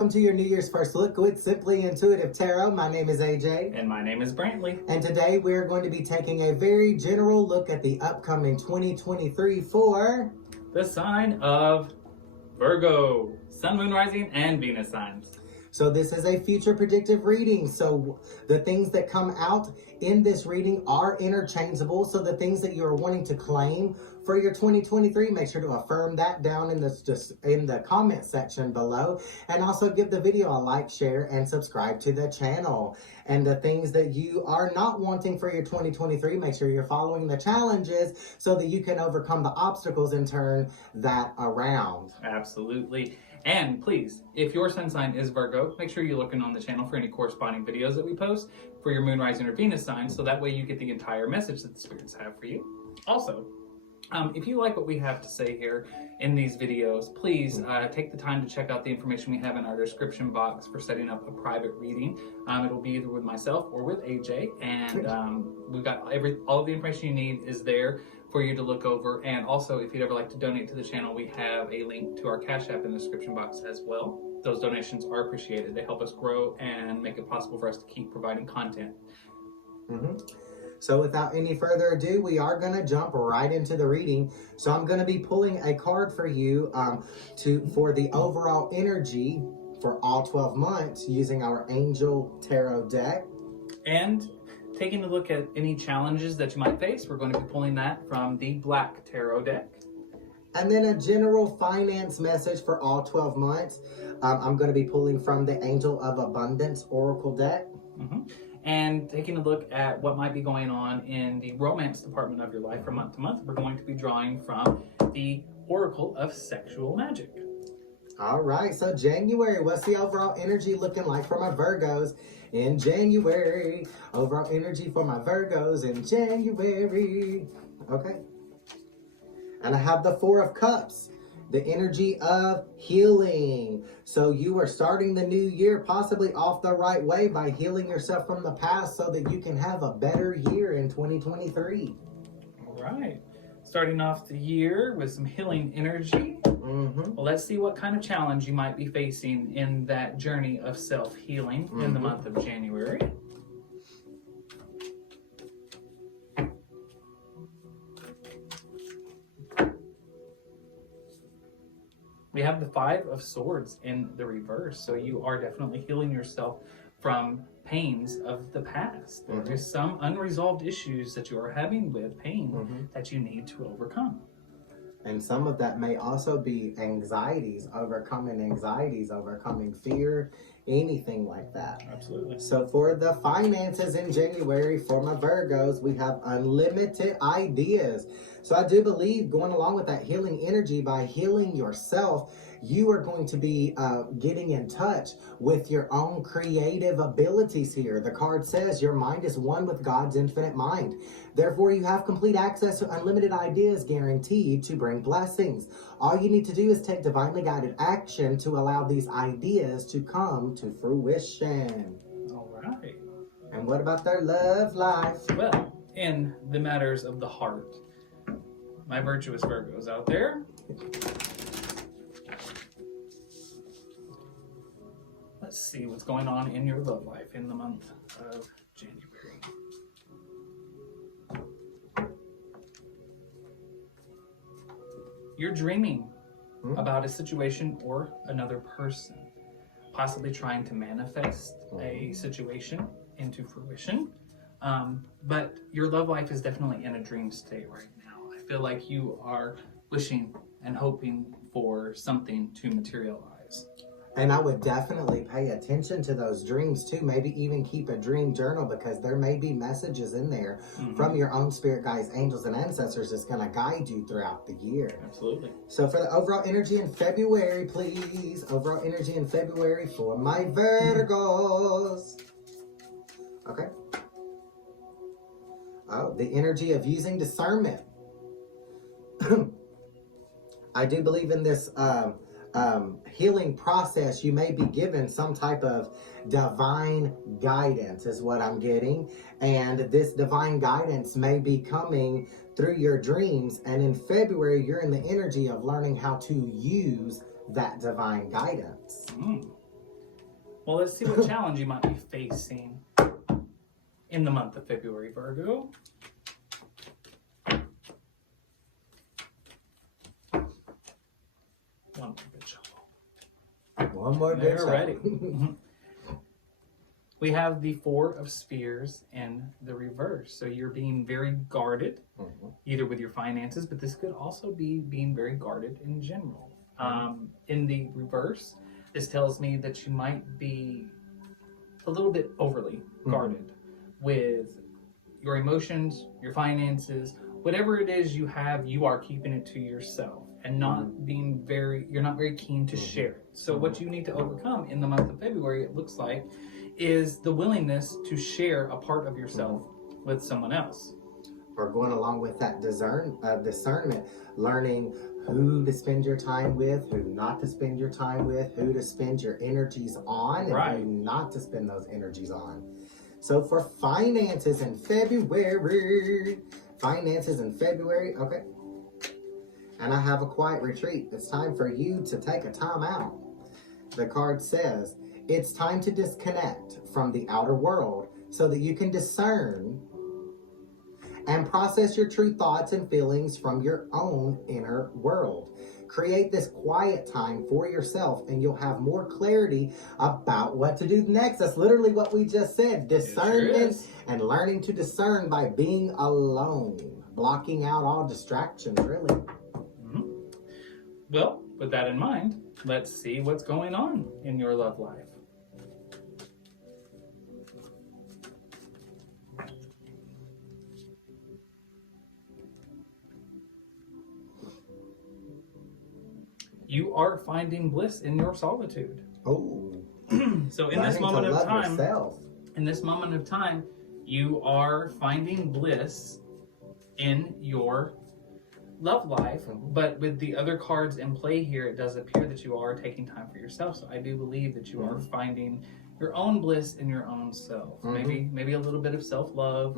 welcome to your New Year's first look with Simply Intuitive Tarot. My name is AJ. And my name is Brantley. And today we're going to be taking a very general look at the upcoming 2023 for the sign of Virgo, Sun, Moon, Rising, and Venus signs. So this is a future predictive reading. So the things that come out in this reading are interchangeable. So the things that you're wanting to claim for your 2023, make sure to affirm that down in the comment section below. And also give the video a like, share, and subscribe to the channel. And the things that you are not wanting for your 2023, make sure you're following the challenges so that you can overcome the obstacles and turn that around. Absolutely. And please, if your sun sign is Virgo, make sure you're looking on the channel for any corresponding videos that we post for your moon, rising, or Venus sign, so that way you get the entire message that the spirits have for you. Also, if you like what we have to say here in these videos, please take the time to check out the information we have in our description box for setting up a private reading. It'll be either with myself or with AJ, and we've got all of the information you need is there for you to look over. And also, if you'd ever like to donate to the channel, we have a link to our Cash App in the description box as well. Those donations are appreciated. They help us grow and make it possible for us to keep providing content. So without any further ado, we are going to jump right into the reading. So I'm going to be pulling a card for you for the overall energy for all 12 months using our Angel Tarot deck. And taking a look at any challenges that you might face, we're going to be pulling that from the Black Tarot deck. And then a general finance message for all 12 months. I'm going to be pulling from the Angel of Abundance Oracle deck. And taking a look at what might be going on in the romance department of your life from month to month, we're going to be drawing from the Oracle of Sexual Magic. All right, so January, what's the overall energy looking like for my Virgos in January? Overall energy for my Virgos in January. Okay. And I have the Four of Cups, the energy of healing. So you are starting the new year possibly off the right way by healing yourself from the past so that you can have a better year in 2023. All right. Starting off the year with some healing energy. Well, let's see what kind of challenge you might be facing in that journey of self-healing in the month of January. We have the Five of Swords in the reverse, so you are definitely healing yourself from pains of the past. There's some unresolved issues that you are having with pain that you need to overcome. And some of that may also be anxieties, overcoming fear, anything like that. Absolutely. So for the finances in January for my Virgos, we have unlimited ideas. So I do believe going along with that healing energy, by healing yourself, you are going to be getting in touch with your own creative abilities here. The card says your mind is one with God's infinite mind. Therefore, you have complete access to unlimited ideas guaranteed to bring blessings. All you need to do is take divinely guided action to allow these ideas to come to fruition. All right. And what about their love life? Well, in the matters of the heart, my virtuous Virgos out there, let's see what's going on in your love life in the month of January. You're dreaming about a situation or another person, possibly trying to manifest a situation into fruition. But your love life is definitely in a dream state right now. I feel like you are wishing and hoping for something to materialize. And I would definitely pay attention to those dreams too. Maybe even keep a dream journal, because there may be messages in there from your own spirit guides, angels, and ancestors that's going to guide you throughout the year. Absolutely. So for the overall energy in February, please. Overall energy in February for my Virgos. Okay. Oh, the energy of using discernment. I do believe in this healing process. You may be given some type of divine guidance is what I'm getting. And this divine guidance may be coming through your dreams. And in February, you're in the energy of learning how to use that divine guidance. Well, let's see what challenge you might be facing in the month of February, Virgo. One more good shuffle. One more good They're shuffle. ready. We have the Four of Spears in the reverse. So you're being very guarded, either with your finances, but this could also be being very guarded in general. In the reverse, this tells me that you might be a little bit overly guarded with your emotions, your finances, whatever it is you have, you are keeping it to yourself and not being you're not very keen to share it. So what you need to overcome in the month of February, it looks like, is the willingness to share a part of yourself with someone else. Or going along with that discernment, learning who to spend your time with, who not to spend your time with, who to spend your energies on, and who not to spend those energies on. So for finances in February, okay. And I have a quiet retreat. It's time for you to take a time out. The card says, it's time to disconnect from the outer world so that you can discern and process your true thoughts and feelings from your own inner world. Create this quiet time for yourself and you'll have more clarity about what to do next. That's literally what we just said. Discernment and learning to discern by being alone. Blocking out all distractions, really. Well, with that in mind, let's see what's going on in your love life. You are finding bliss in your solitude. Oh. So in this moment of time, you are finding bliss in your love life, but with the other cards in play here, it does appear that you are taking time for yourself. So I do believe that you are finding your own bliss in your own self. Maybe a little bit of self-love.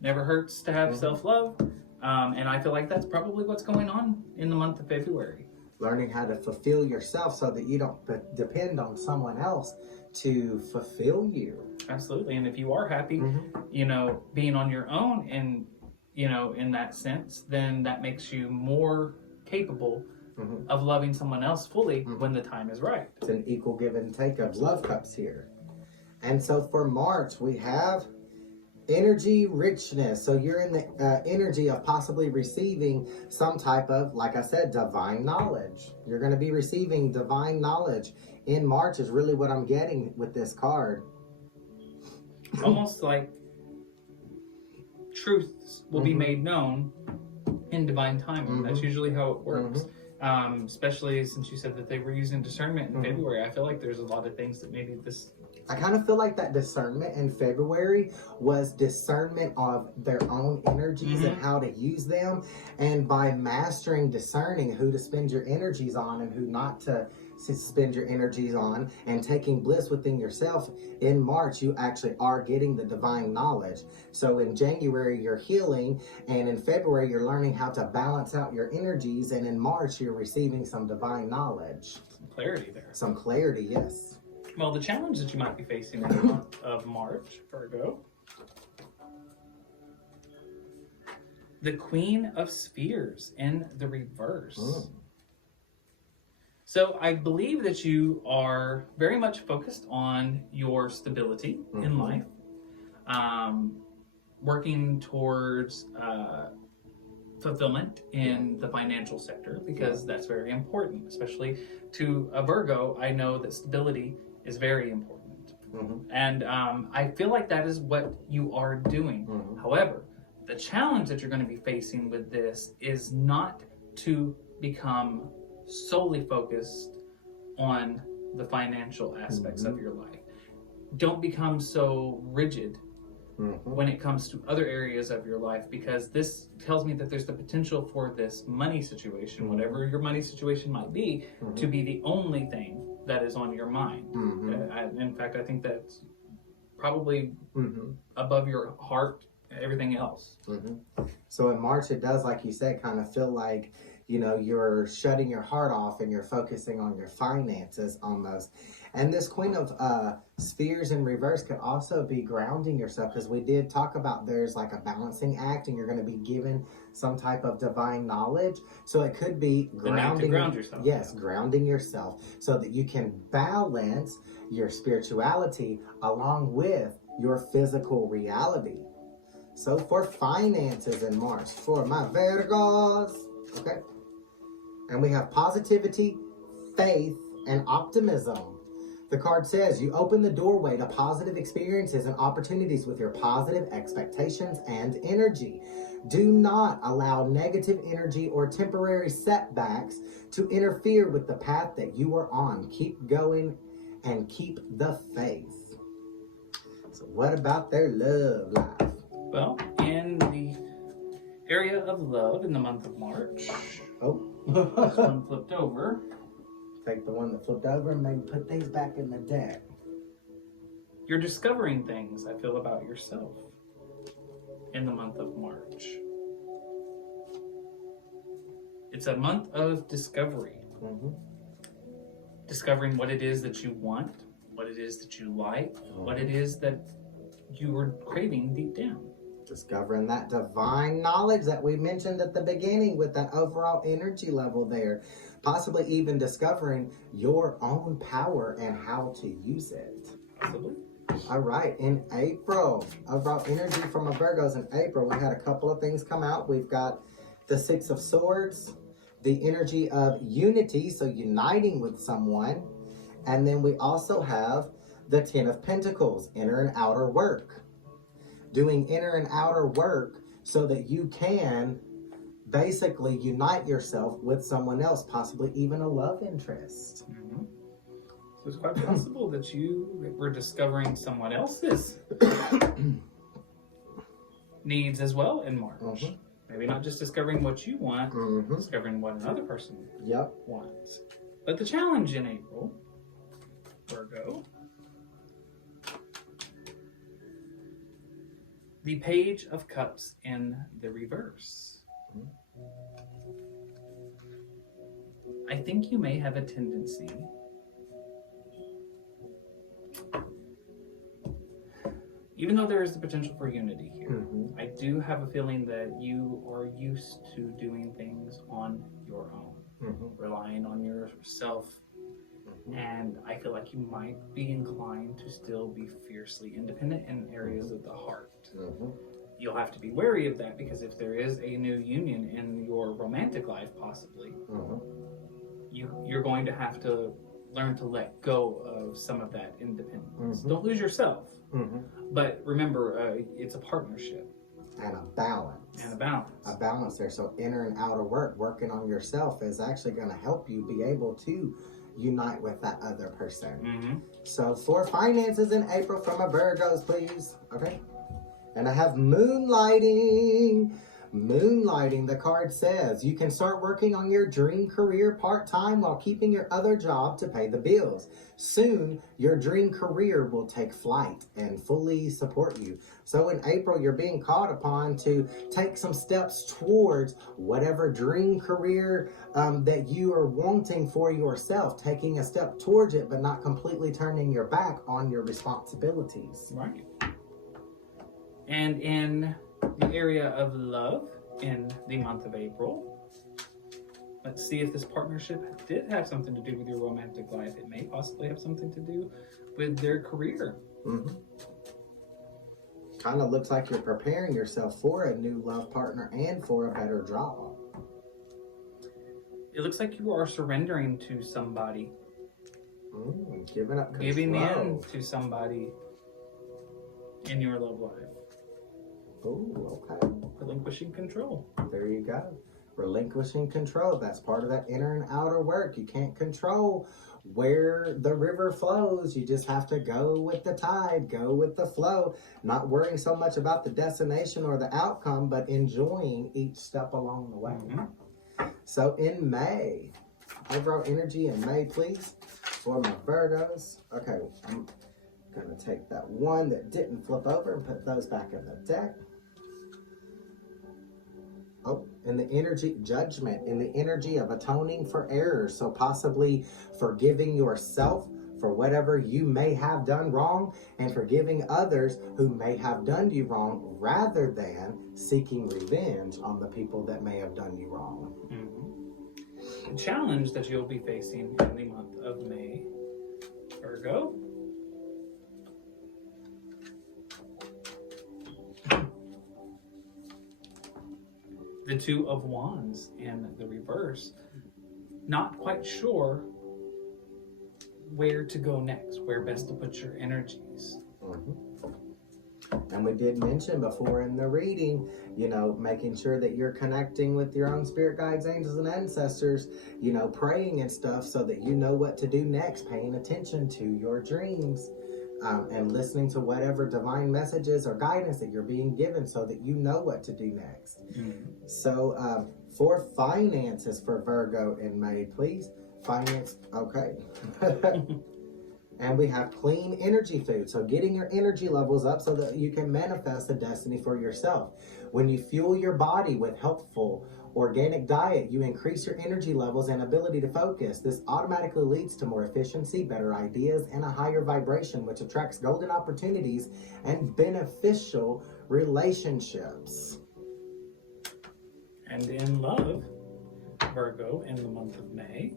Never hurts to have self-love. And I feel like that's probably what's going on in the month of February. Learning how to fulfill yourself so that you don't depend on someone else to fulfill you. Absolutely. And if you are happy, you know, being on your own and, you know, in that sense, then that makes you more capable of loving someone else fully when the time is right. It's an equal give and take of love cups here. And so for March, we have energy richness. So you're in the energy of possibly receiving some type of, like I said, divine knowledge. You're going to be receiving divine knowledge in March is really what I'm getting with this card. Almost like truths will be made known in divine timing. That's usually how it works. Especially since you said that they were using discernment in February. I feel like there's a lot of things that maybe this... I kind of feel like that discernment in February was discernment of their own energies and how to use them. And by mastering discerning who to spend your energies on and who not to spend your energies on and taking bliss within yourself, in March, you actually are getting the divine knowledge. So in January, you're healing. And in February, you're learning how to balance out your energies. And in March, you're receiving some divine knowledge. Some clarity there. Some clarity, yes. Well, the challenge that you might be facing in the month of March, Virgo, the Queen of Spheres in the reverse. So I believe that you are very much focused on your stability in life, working towards fulfillment in the financial sector, because that's very important, especially to a Virgo. I know that stability is very important. And I feel like that is what you are doing. However, the challenge that you're going to be facing with this is not to become solely focused on the financial aspects of your life. Don't become so rigid when it comes to other areas of your life, because this tells me that there's the potential for this money situation, whatever your money situation might be, to be the only thing that is on your mind. In fact, I think that's probably above your heart, everything else. So in March, it does, like you said, kind of feel like you're shutting your heart off and you're focusing on your finances almost. And this Queen of Spheres in reverse could also be grounding yourself, because we did talk about there's like a balancing act and you're going to be given some type of divine knowledge. So it could be grounding. Ground yourself. Yes, grounding yourself so that you can balance your spirituality along with your physical reality. So for finances in March, for my Virgos, okay? And we have positivity, faith, and optimism. The card says you open the doorway to positive experiences and opportunities with your positive expectations and energy. Do not allow negative energy or temporary setbacks to interfere with the path that you are on. Keep going and keep the faith. So what about their love life? Well, in the area of love in the month of March, this one flipped over. Take the one that flipped over and maybe put these back in the deck. You're discovering things, I feel, about yourself in the month of March. It's a month of discovery. Mm-hmm. Discovering what it is that you want, what it is that you like, what it is that you were craving deep down. Discovering that divine knowledge that we mentioned at the beginning with that overall energy level there. Possibly even discovering your own power and how to use it. Possibly. All right, in April, overall energy from our Virgos in April, we had a couple of things come out. We've got the Six of Swords, the energy of unity, so uniting with someone. And then we also have the Ten of Pentacles, inner and outer work. Doing inner and outer work so that you can basically unite yourself with someone else, possibly even a love interest. Mm-hmm. So it's quite possible that you were discovering someone else's needs as well in March. Mm-hmm. Maybe not just discovering what you want, Mm-hmm. discovering what another person Yep. wants. But the challenge in April, Virgo, the Page of Cups in the reverse. I think you may have a tendency even though there is the potential for unity here, Mm-hmm. I do have a feeling that you are used to doing things on your own, Mm-hmm. relying on yourself. Mm-hmm. And I feel like you might be inclined to still be fiercely independent in areas of the heart. Mm-hmm. You'll have to be wary of that, because if there is a new union in your romantic life, possibly, Mm-hmm. you're going to have to learn to let go of some of that independence. Mm-hmm. Don't lose yourself, Mm-hmm. but remember, it's a partnership And a balance. and a balance. A balance there. So inner and outer work, working on yourself, is actually going to help you be able to unite with that other person. Mm-hmm. So for finances in April from a Virgos, please. Okay. And I have moonlighting. Moonlighting, the card says, you can start working on your dream career part-time while keeping your other job to pay the bills. Soon, your dream career will take flight and fully support you. So in April, you're being called upon to take some steps towards whatever dream career that you are wanting for yourself, taking a step towards it, but not completely turning your back on your responsibilities. Right. And in the area of love in the month of April, let's see if this partnership did have something to do with your romantic life. It may possibly have something to do with their career. Mm-hmm. Kind of looks like you're preparing yourself for a new love partner and for a better job. It looks like you are surrendering to somebody, Giving up control. giving in to somebody in your love life. Oh, okay. Relinquishing control. There you go. Relinquishing control. That's part of that inner and outer work. You can't control where the river flows. You just have to go with the tide, go with the flow, not worrying so much about the destination or the outcome, but enjoying each step along the way. Mm-hmm. So in May, overall energy in May, please, for my Virgos. Okay, I'm going to take that one that didn't flip over and put those back in the deck. Oh, in the energy, judgment, in the energy of atoning for errors. So possibly forgiving yourself for whatever you may have done wrong and forgiving others who may have done you wrong rather than seeking revenge on the people that may have done you wrong. The challenge that you'll be facing in the month of May, Virgo, the Two of Wands in the reverse. Not quite sure where to go next, where best to put your energies. And we did mention before in the reading, you know, making sure that you're connecting with your own spirit guides, angels, and ancestors, you know, praying and stuff so that you know what to do next, paying attention to your dreams, and listening to whatever divine messages or guidance that you're being given so that you know what to do next. So for finances for Virgo in May, please. Finance, okay. And we have clean energy food. So getting your energy levels up so that you can manifest a destiny for yourself. When you fuel your body with healthful, organic diet, you increase your energy levels and ability to focus. This automatically leads to more efficiency, better ideas, and a higher vibration, which attracts golden opportunities and beneficial relationships. And in love, Virgo, in the month of May,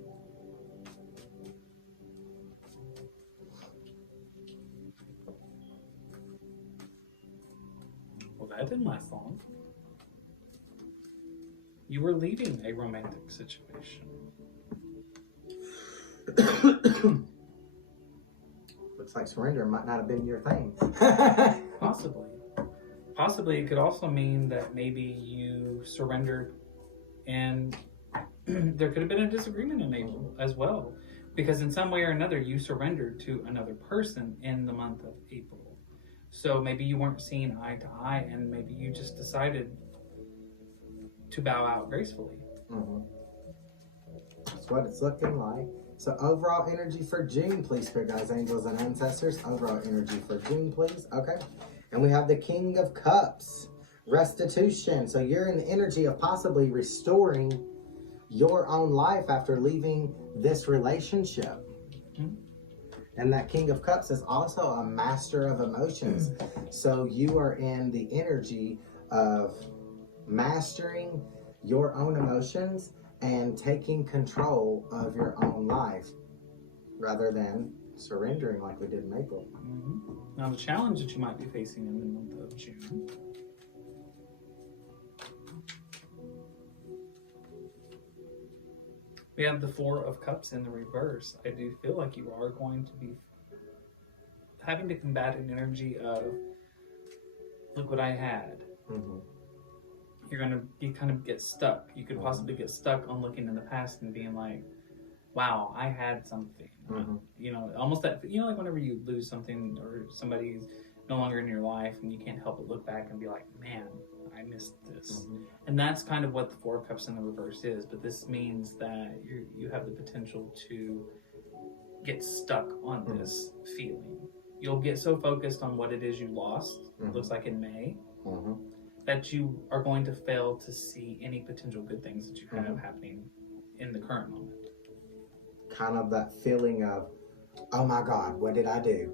well, that didn't last long. You were leading a romantic situation. Looks like surrender might not have been your thing. Possibly. Possibly it could also mean that maybe you surrendered and there could have been a disagreement in April as well. Because in some way or another, you surrendered to another person in the month of April. So maybe you weren't seeing eye to eye and maybe you just decided to bow out gracefully. That's what it's looking like. So overall energy for June, please, spirit guides, angels, and ancestors. Overall energy for June, please. Okay. And we have the King of Cups, restitution. So you're in the energy of possibly restoring your own life after leaving this relationship. And that King of Cups is also a master of emotions. So you are in the energy of mastering your own emotions and taking control of your own life rather than surrendering like we did in April. Now the challenge that you might be facing in the month of June we have the Four of Cups in the reverse. I do feel like you are going to be having to combat an energy of, look what I had. You're going to kind of get stuck. You could possibly get stuck on looking in the past and being like, wow, I had something. You know, almost that, you know, like whenever you lose something or somebody's no longer in your life and you can't help but look back and be like, man, I missed this. And that's kind of what the Four of Cups in the reverse is. But this means that you have the potential to get stuck on this feeling. You'll get so focused on what it is you lost, it looks like in May, that you are going to fail to see any potential good things that you have happening in the current moment. Kind of that feeling of, oh my God, what did I do?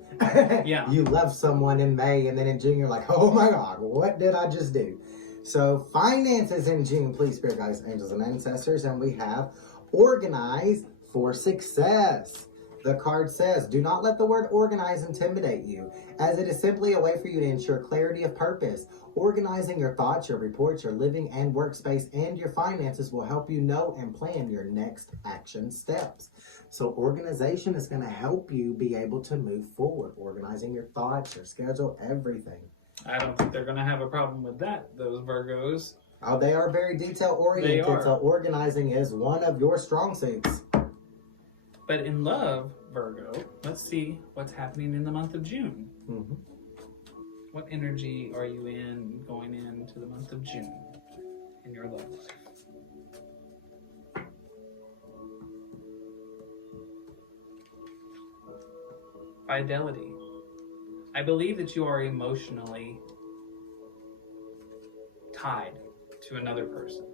Yeah. You love someone in May and then in June you're like, oh my God, what did I just do? So finances in June, please, spirit guides, angels, and ancestors. And we have organize for success. The card says, do not let the word organize intimidate you, as it is simply a way for you to ensure clarity of purpose. Organizing your thoughts, your reports, your living and workspace, and your finances will help you know and plan your next action steps. So organization is going to help you be able to move forward. Organizing your thoughts, your schedule, everything. I don't think they're going to have a problem with that, those Virgos. Oh, they are very detail-oriented, so organizing is one of your strong suits. But in love, Virgo, let's see what's happening in the month of June. What energy are you in going into the month of June in your love life? Fidelity. I believe that you are emotionally tied to another person.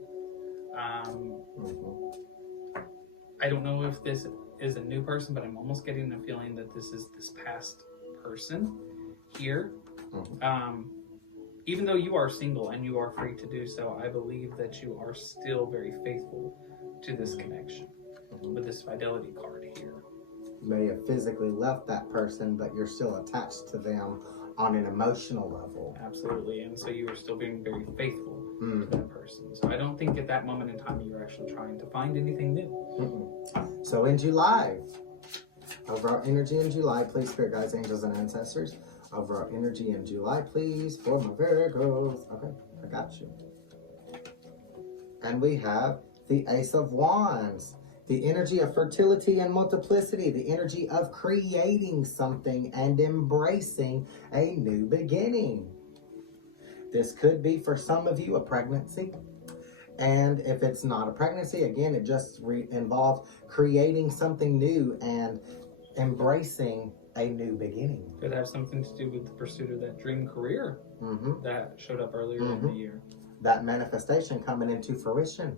Mhm. I don't know if this is a new person, but I'm almost getting the feeling that this is this past person here. Mhm. Even though you are single and you are free to do so, I believe that you are still very faithful to this connection with this fidelity card here. You may have physically left that person, but you're still attached to them on an emotional level. Absolutely, and so you are still being very faithful to that person. So I don't think at that moment in time you're actually trying to find anything new. So in July, over our energy in July, please, Spirit Guides, Angels, and Ancestors. Over our energy in July, please, for my Virgos. Okay, I got you. And we have the Ace of Wands. The energy of fertility and multiplicity. The energy of creating something and embracing a new beginning. This could be, for some of you, a pregnancy. And if it's not a pregnancy, again, it just involves creating something new and embracing a new beginning. Could have something to do with the pursuit of that dream career that showed up earlier in the year. That manifestation coming into fruition.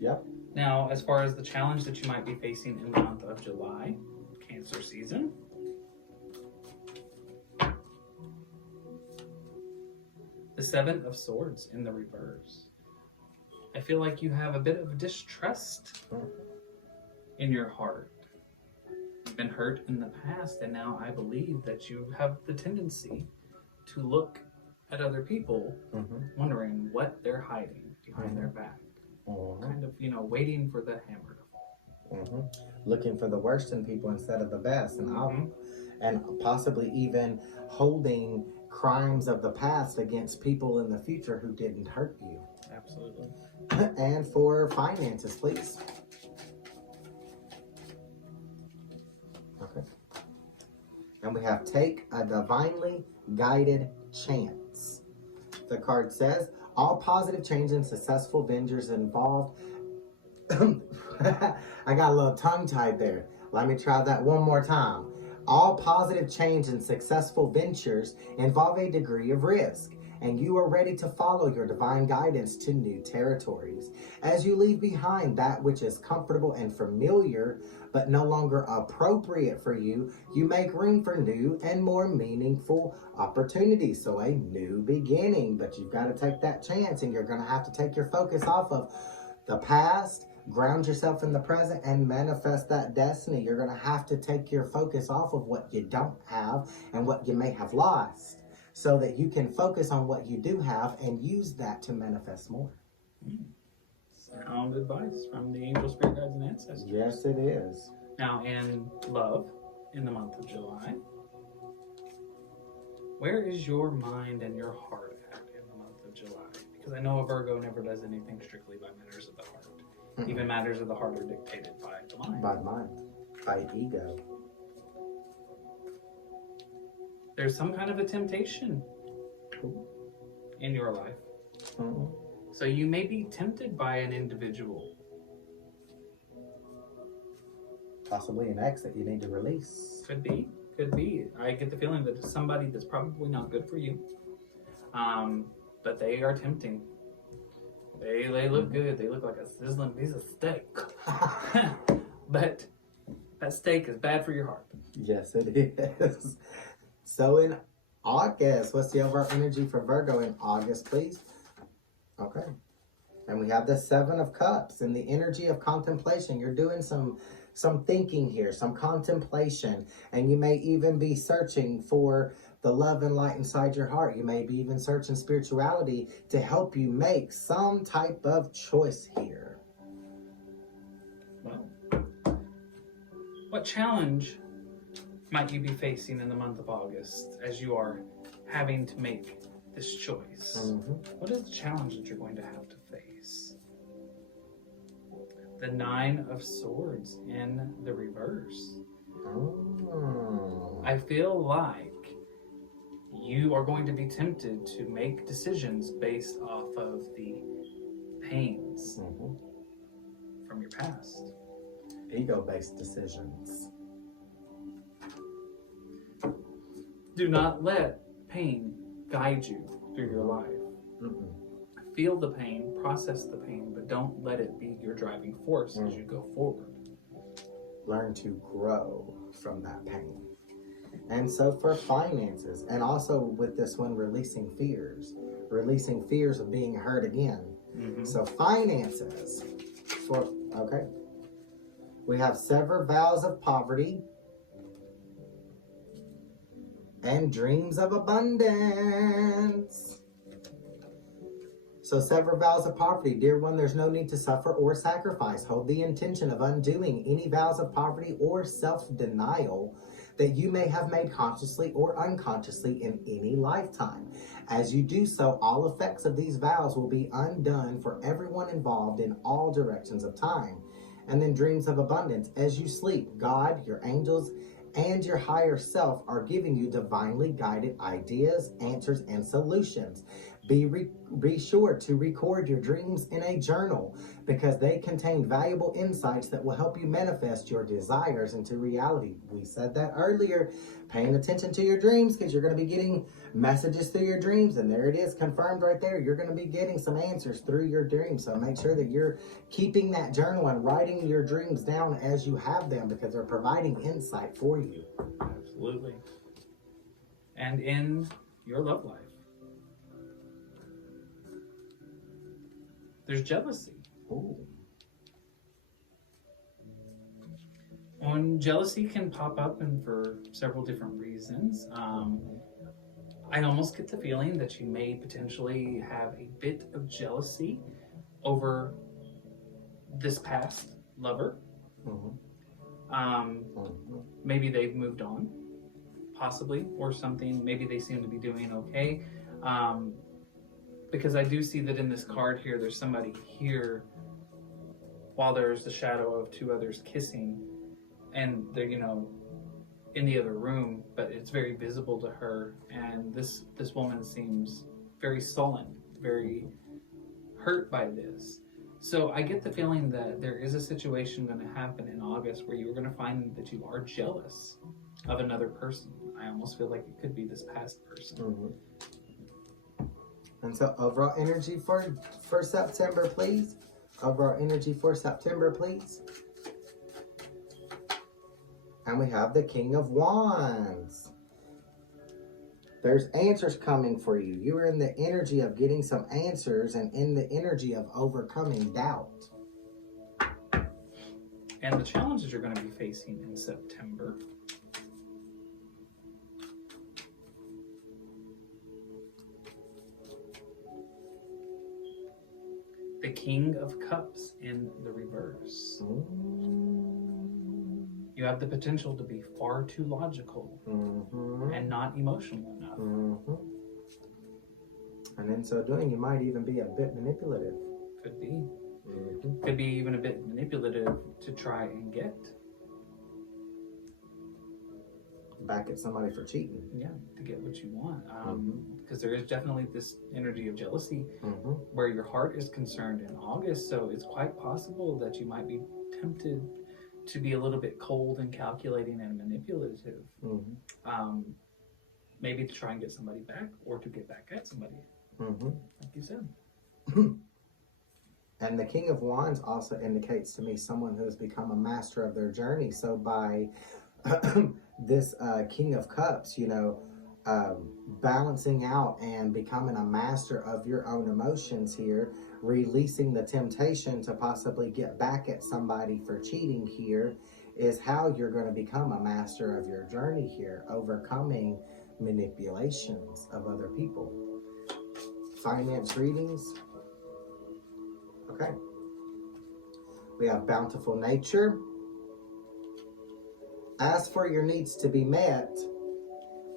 Yep. Now, as far as the challenge that you might be facing in the month of July, Cancer season, the Seven of Swords in the reverse. I feel like you have a bit of distrust in your heart. You've been hurt in the past, and now I believe that you have the tendency to look at other people wondering what they're hiding behind their back. Kind of, waiting for the hammer to fall. Looking for the worst in people instead of the best. And possibly even holding crimes of the past against people in the future who didn't hurt you. Absolutely. And for finances, please. Okay. And we have take a divinely guided chance. The card says, all positive change and successful ventures involved. I got a little tongue-tied there. Let me try that one more time. All positive change and successful ventures involve a degree of risk, and you are ready to follow your divine guidance to new territories. As you leave behind that which is comfortable and familiar, but no longer appropriate for you, you make room for new and more meaningful opportunities. So a new beginning, but you've got to take that chance, and you're going to have to take your focus off of the past, ground yourself in the present, and manifest that destiny. You're going to have to take your focus off of what you don't have and what you may have lost, so that you can focus on what you do have and use that to manifest more. Sound advice from the angel, spirit guides, and ancestors. Yes, it is. Now, in love, in the month of July, where is your mind and your heart at in the month of July? Because I know a Virgo never does anything strictly by matters of the heart. Even matters of the heart are dictated by the mind. By mind. By ego. There's some kind of a temptation in your life. So you may be tempted by an individual. Possibly an ex that you need to release. Could be. I get the feeling that it's somebody that's probably not good for you. But they are tempting. They look good. They look like a sizzling piece of steak. But that steak is bad for your heart. Yes, it is. So in August, what's the overall energy for Virgo in August, please? Okay. And we have the Seven of Cups and the energy of contemplation. You're doing some thinking here, some contemplation, and you may even be searching for the love and light inside your heart. You may be even searching spirituality to help you make some type of choice here. Well, what challenge might you be facing in the month of August as you are having to make this choice? What is the challenge that you're going to have to face? The Nine of Swords in the reverse. I feel like you are going to be tempted to make decisions based off of the pains from your past. Ego-based decisions. Do not let pain guide you through your life. Feel the pain, process the pain, but don't let it be your driving force as you go forward. Learn to grow from that pain. And so for finances, and also with this one, releasing fears of being hurt again. So finances, okay. We have sever vows of poverty and dreams of abundance. So sever vows of poverty. Dear one, there's no need to suffer or sacrifice. Hold the intention of undoing any vows of poverty or self-denial that you may have made consciously or unconsciously in any lifetime. As you do so, all effects of these vows will be undone for everyone involved in all directions of time. And then dreams of abundance. As you sleep, God, your angels, and your higher self are giving you divinely guided ideas, answers, and solutions. Be sure to record your dreams in a journal because they contain valuable insights that will help you manifest your desires into reality. We said that earlier, paying attention to your dreams because you're going to be getting messages through your dreams, and there it is confirmed right there. You're going to be getting some answers through your dreams. So make sure that you're keeping that journal and writing your dreams down as you have them because they're providing insight for you. Absolutely. And in your love life, there's jealousy. Ooh. When jealousy can pop up and for several different reasons, I almost get the feeling that you may potentially have a bit of jealousy over this past lover. Maybe they've moved on, possibly, or something. Maybe they seem to be doing okay. Because I do see that in this card here, there's somebody here while there's the shadow of two others kissing, and they're, in the other room, but it's very visible to her. And this woman seems very sullen, very hurt by this. So I get the feeling that there is a situation going to happen in August where you're going to find that you are jealous of another person. I almost feel like it could be this past person. And so overall energy for September, please. Overall energy for September, please. And we have the King of Wands. There's answers coming for you. You are in the energy of getting some answers and in the energy of overcoming doubt. And the challenges you're going to be facing in September. The King of Cups in the reverse. You have the potential to be far too logical and not emotional enough. And in so doing, you might even be a bit manipulative. Could be. Could be even a bit manipulative to try and get back at somebody for cheating. Yeah, to get what you want. Because there is definitely this energy of jealousy where your heart is concerned in August. So it's quite possible that you might be tempted to be a little bit cold and calculating and manipulative. Maybe to try and get somebody back or to get back at somebody, like you said. And the King of Wands also indicates to me someone who has become a master of their journey. So by this King of Cups, balancing out and becoming a master of your own emotions here, releasing the temptation to possibly get back at somebody for cheating here, is how you're going to become a master of your journey here, overcoming manipulations of other people. Finance readings. Okay. We have bountiful nature. Ask for your needs to be met,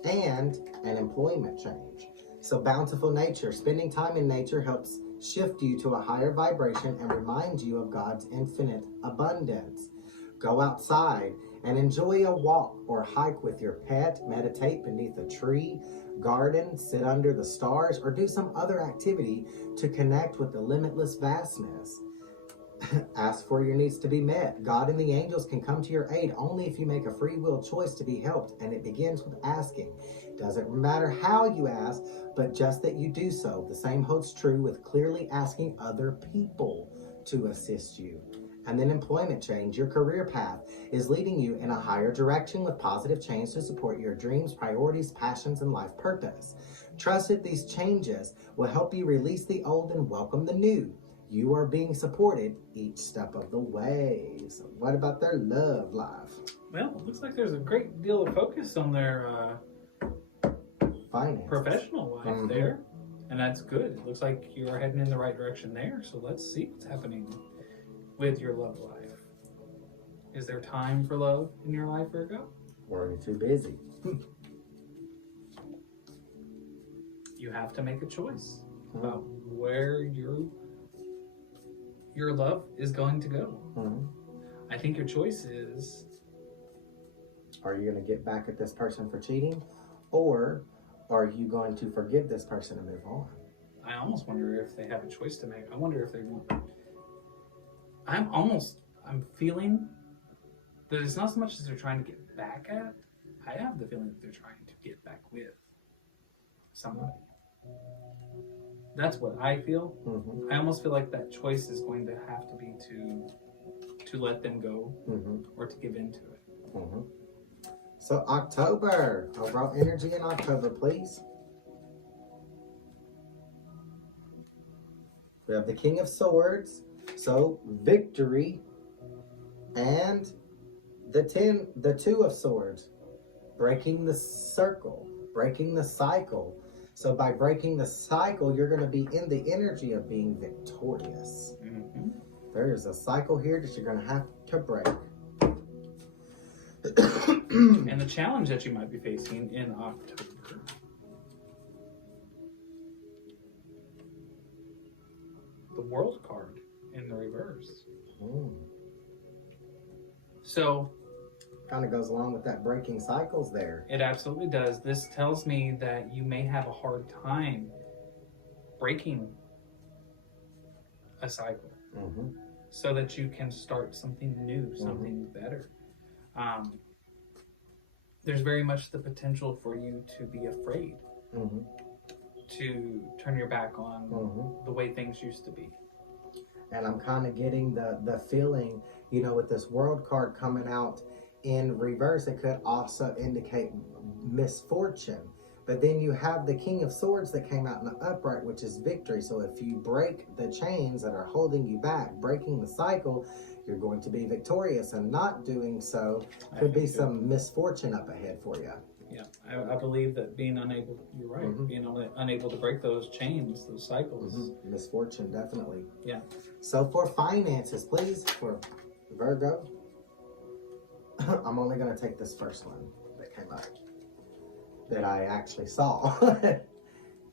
and an employment change. So bountiful nature, spending time in nature helps shift you to a higher vibration and remind you of God's infinite abundance. Go outside and enjoy a walk or hike with your pet, meditate beneath a tree, garden, sit under the stars, or do some other activity to connect with the limitless vastness. Ask for your needs to be met. God and the angels can come to your aid only if you make a free will choice to be helped, and it begins with asking. Doesn't matter how you ask, but just that you do so. The same holds true with clearly asking other people to assist you. And then employment change. Your career path is leading you in a higher direction with positive change to support your dreams, priorities, passions, and life purpose. Trust that these changes will help you release the old and welcome the new. You are being supported each step of the way. So what about their love life? Well, it looks like there's a great deal of focus on their Finance. professional life there. And that's good. It looks like you are heading in the right direction there. So let's see what's happening with your love life. Is there time for love in your life, Virgo? Or are you too busy? You have to make a choice about where your love is going to go. I think your choice is, are you going to get back at this person for cheating? Or are you going to forgive this person and move on? I almost wonder if they have a choice to make. I wonder if they want. I'm feeling that it's not so much as they're trying to get back at. I have the feeling that they're trying to get back with somebody. That's what I feel. I almost feel like that choice is going to have to be to let them go or to give into it. So October, overall energy in October, please. We have the King of Swords, so victory, and the Two of Swords, breaking the circle, breaking the cycle. So by breaking the cycle, you're going to be in the energy of being victorious. There's a cycle here that you're going to have to break. And the challenge that you might be facing in October. The World card in the reverse. So kind of goes along with that breaking cycles there. It absolutely does. This tells me that you may have a hard time breaking a cycle so that you can start something new, something better. There's very much the potential for you to be afraid, to turn your back on the way things used to be. And I'm kind of getting the feeling, you know, with this World card coming out in reverse, it could also indicate misfortune. But then you have the King of Swords that came out in the upright, which is victory. So if you break the chains that are holding you back, breaking the cycle, you're going to be victorious. And not doing so could be some misfortune up ahead for you. Yeah, I believe that being unable, you're right, being unable to break those chains, those cycles. Misfortune, definitely. Yeah. So for finances, please, for Virgo, I'm only going to take this first one that came up that I actually saw.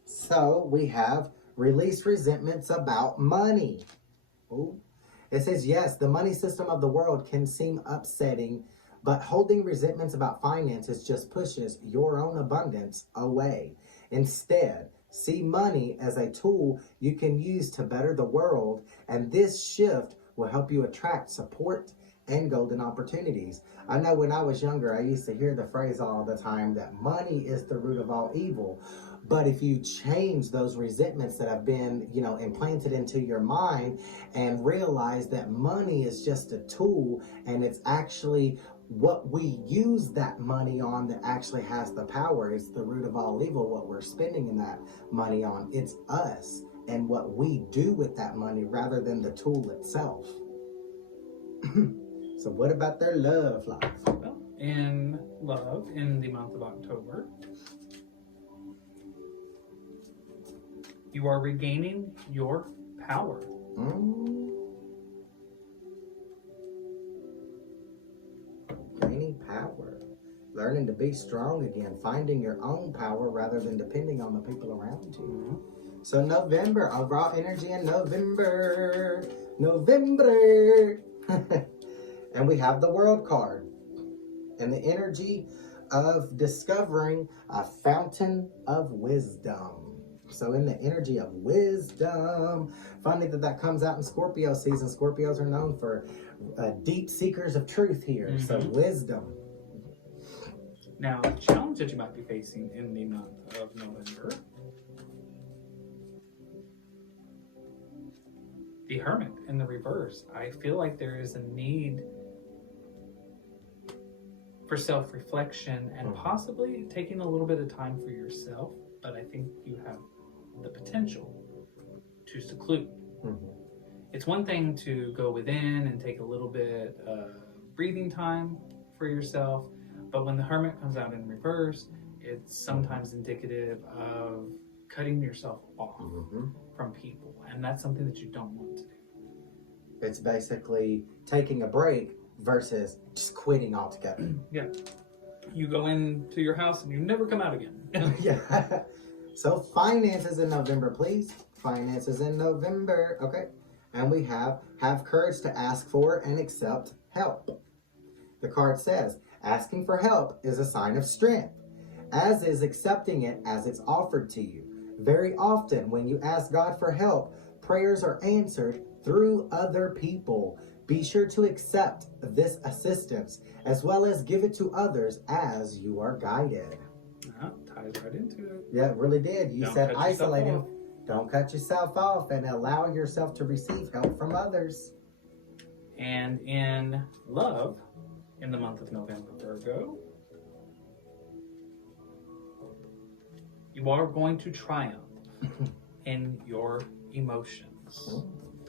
So we have release resentments about money. Ooh. It says, yes, the money system of the world can seem upsetting, but holding resentments about finances just pushes your own abundance away. Instead, see money as a tool you can use to better the world, and this shift will help you attract support and golden opportunities. I know when I was younger, I used to hear the phrase all the time that money is the root of all evil. But if you change those resentments that have been, you know, implanted into your mind and realize that money is just a tool and it's actually what we use that money on that actually has the power. It's the root of all evil, what we're spending in that money on. It's us and what we do with that money rather than the tool itself. So what about their love life? Well, in love, in the month of October, you are regaining your power. Gaining power. Learning to be strong again. Finding your own power rather than depending on the people around you. So November, overall energy in November. And we have the World card. And the energy of discovering a fountain of wisdom. So in the energy of wisdom, funny that comes out in Scorpio season. Scorpios are known for deep seekers of truth here. Mm-hmm. So wisdom. Now, the challenge that you might be facing in the month of November, the Hermit in the reverse. I feel like there is a need for self-reflection and possibly taking a little bit of time for yourself, but I think you have the potential to seclude. Mm-hmm. It's one thing to go within and take a little bit of breathing time for yourself, but when the Hermit comes out in reverse, it's sometimes indicative of cutting yourself off from people, and that's something that you don't want to do. It's basically taking a break versus just quitting altogether. Yeah. You go into your house and you never come out again. Yeah. So finances in November, please. Finances in November. Okay. And we have courage to ask for and accept help. The card says, asking for help is a sign of strength, as is accepting it as it's offered to you. Very often when you ask God for help, prayers are answered through other people. Be sure to accept this assistance as well as give it to others as you are guided. Ties right into it. Yeah, it really did. You said isolating. Off. Don't cut yourself off and allow yourself to receive help from others. And in love, in the month of November, Virgo, you are going to triumph in your emotions.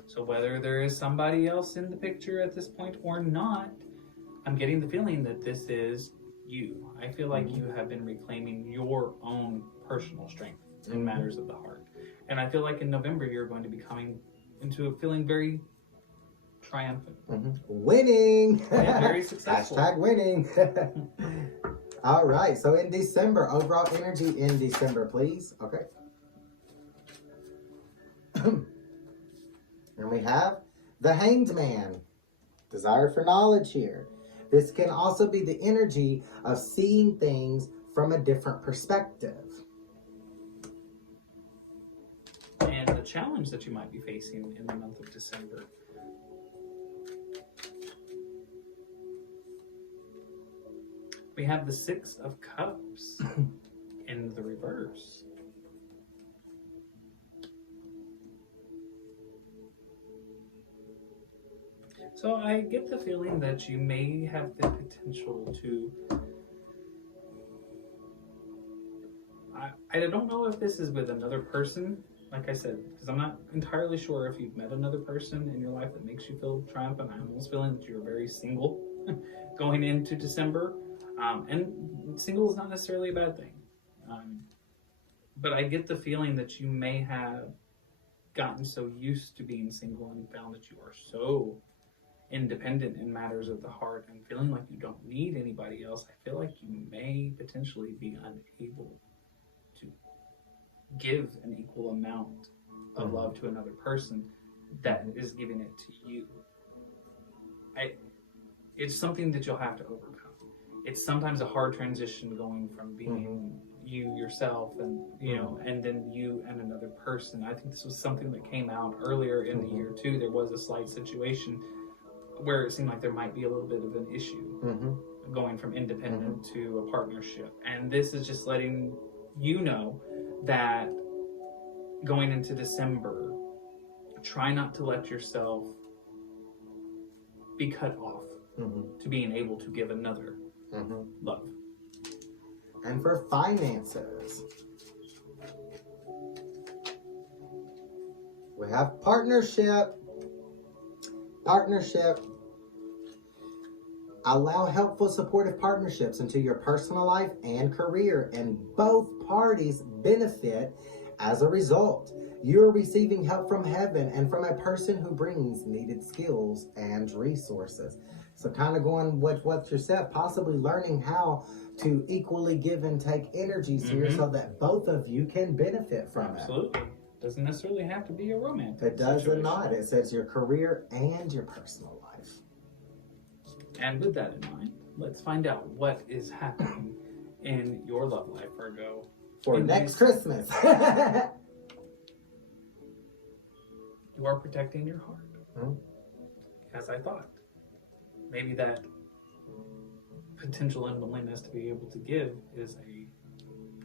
So whether there is somebody else in the picture at this point or not, I'm getting the feeling that this is you. I feel like you have been reclaiming your own personal strength in matters of the heart. And I feel like in November, you're going to be coming into a feeling very triumphant. Winning! Yeah, very successful. Hashtag winning. All right, so in December, overall energy in December, please. Okay. And we have the Hanged Man. Desire for knowledge here. This can also be the energy of seeing things from a different perspective. And the challenge that you might be facing in the month of December. We have the Six of Cups in the reverse. So I get the feeling that you may have the potential to... I don't know if this is with another person, like I said, because I'm not entirely sure if you've met another person in your life that makes you feel triumphant. I'm almost feeling that you're very single going into December. And single is not necessarily a bad thing. But I get the feeling that you may have gotten so used to being single and found that you are so independent in matters of the heart and feeling like you don't need anybody else. I feel like you may potentially be unable to give an equal amount of love to another person that is giving it to you. It's something that you'll have to overcome. It's sometimes a hard transition going from being you yourself and and then you and another person. I think this was something that came out earlier in the year too. There was a slight situation where it seemed like there might be a little bit of an issue going from independent to a partnership. And this is just letting you know that going into December, try not to let yourself be cut off to being able to give another love. And for finances, we have partnership. Partnership. Allow helpful, supportive partnerships into your personal life and career, and both parties benefit as a result. You're receiving help from heaven and from a person who brings needed skills and resources. So kind of going with what you said, possibly learning how to equally give and take energies here so that both of you can benefit from it. Absolutely. Doesn't necessarily have to be a romantic It does situation. not. It says your career and your personal life. And with that in mind, let's find out what is happening in your love life, Virgo. For next Christmas. you are protecting your heart. Mm-hmm. As I thought. Maybe that potential unwillingness to be able to give is a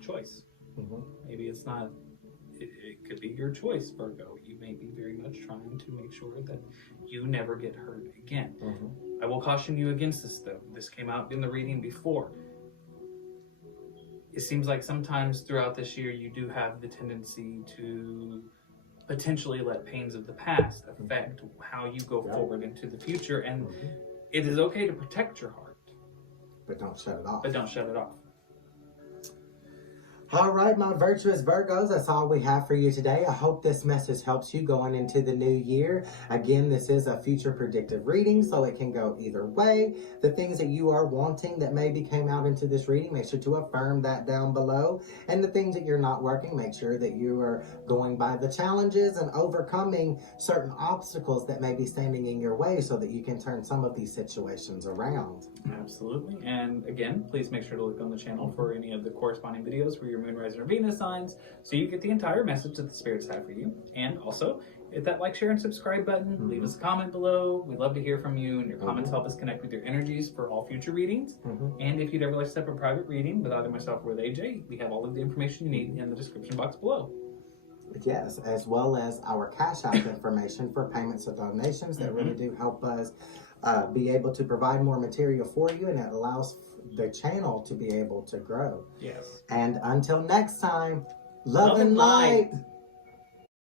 choice. Mm-hmm. Maybe it's not, it could be your choice, Virgo. You may be very much trying to make sure that you never get hurt again. Mm-hmm. I will caution you against this, though. This came out in the reading before. It seems like sometimes throughout this year you do have the tendency to potentially let pains of the past affect how you go forward into the future, and it is okay to protect your heart, but don't shut it off. but don't shut it off. All right, my virtuous Virgos, that's all we have for you today. I hope this message helps you going into the new year. Again, this is a future predictive reading, so it can go either way. The things that you are wanting that maybe came out into this reading, make sure to affirm that down below. And the things that you're not working, make sure that you are going by the challenges and overcoming certain obstacles that may be standing in your way so that you can turn some of these situations around. Absolutely. And again, please make sure to look on the channel for any of the corresponding videos for your moon, rising, or Venus signs, so you get the entire message that the spirits have for you. And also, hit that like, share, and subscribe button. Leave us a comment below. We'd love to hear from you, and your comments help us connect with your energies for all future readings. And if you'd ever like to set up a private reading with either myself or with AJ, we have all of the information you need in the description box below. Yes, as well as our Cash App information for payments or donations that really do help us be able to provide more material for you, and it allows the channel to be able to grow. Yes. And until next time, love and light.